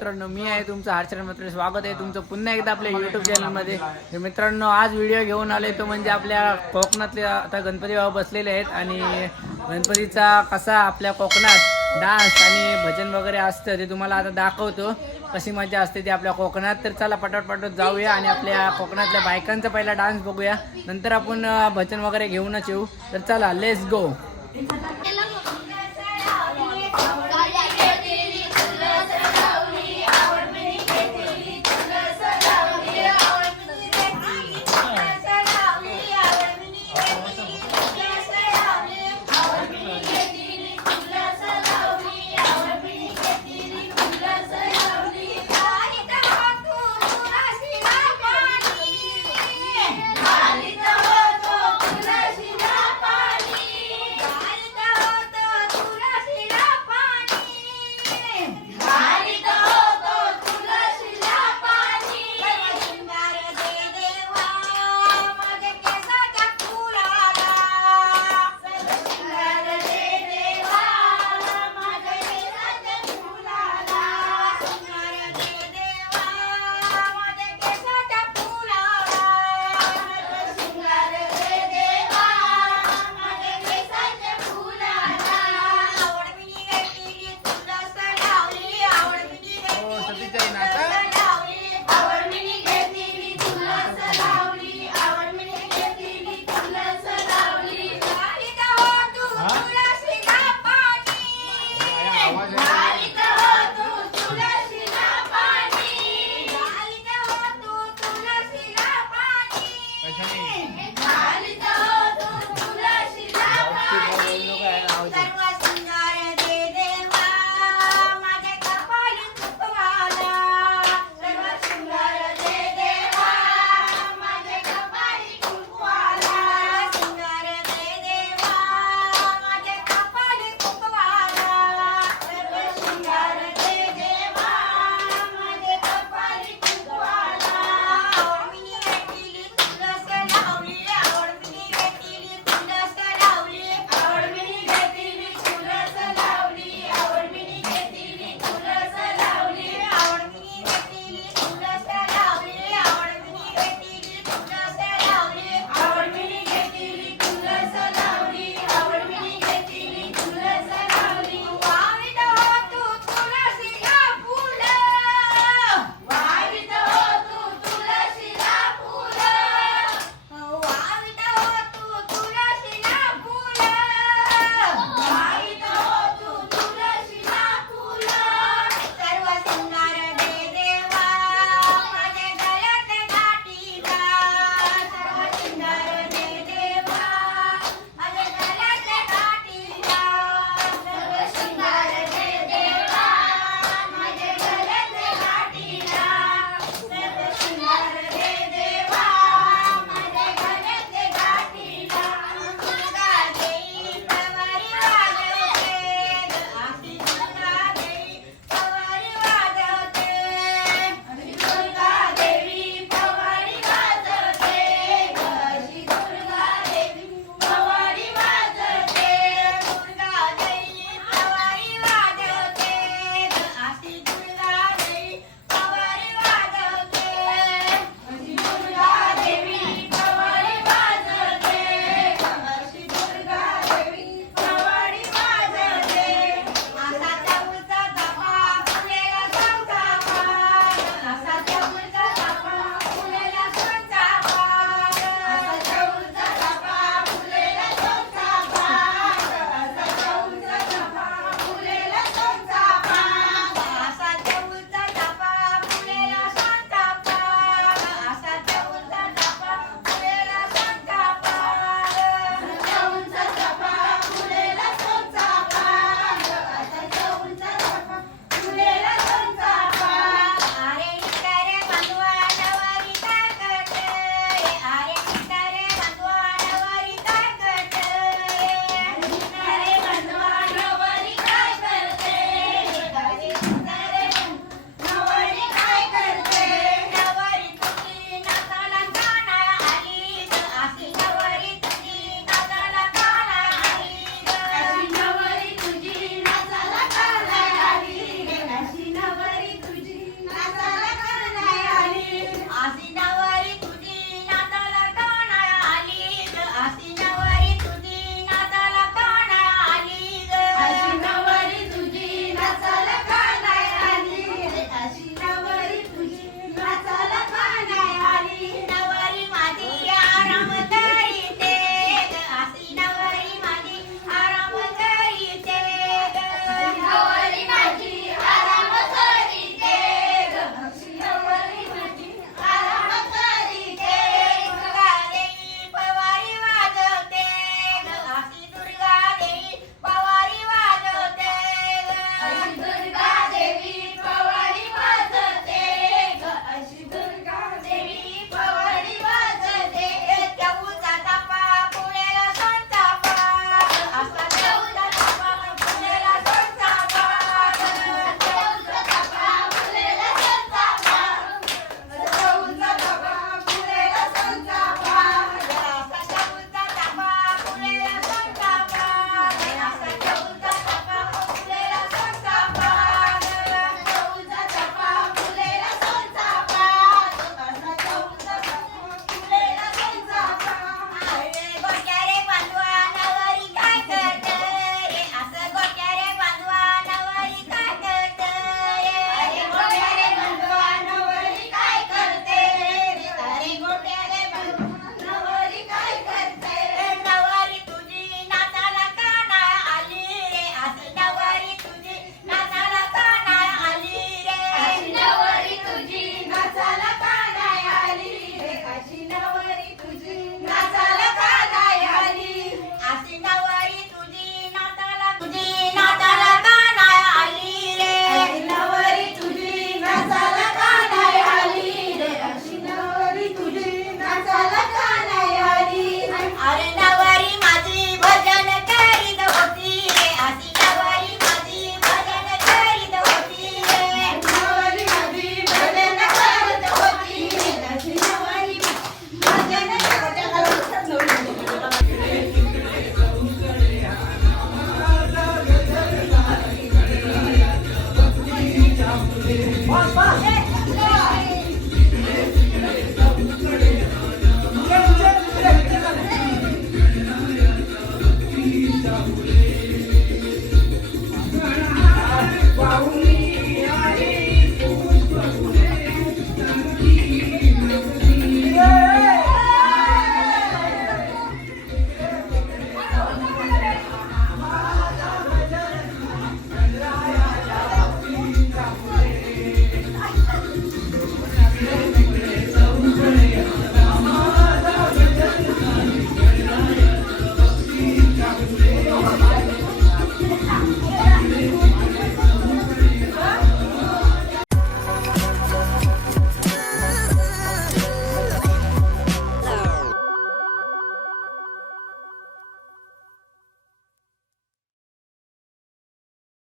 मित्रांनो मी आहे तुमचं हर्षण मित्र. स्वागत आहे तुमचं पुन्हा एकदा आपल्या युट्यूब चॅनलमध्ये तर मित्रांनो आज व्हिडिओ घेऊन आले तो म्हणजे आपल्या कोकणातले आता गणपती बाबा बसलेले आहेत आणि गणपतीचा कसा आपल्या कोकणात डान्स आणि भजन वगैरे असतं ते तुम्हाला आता दाखवतो. कशी मजा असते ती आपल्या कोकणात. तर चला पटापट पटापट जाऊया आणि आपल्या कोकणातल्या बायकांचा पहिला डान्स बघूया. नंतर आपण भजन वगैरे घेऊनच येऊ. तर चला लेट्स गो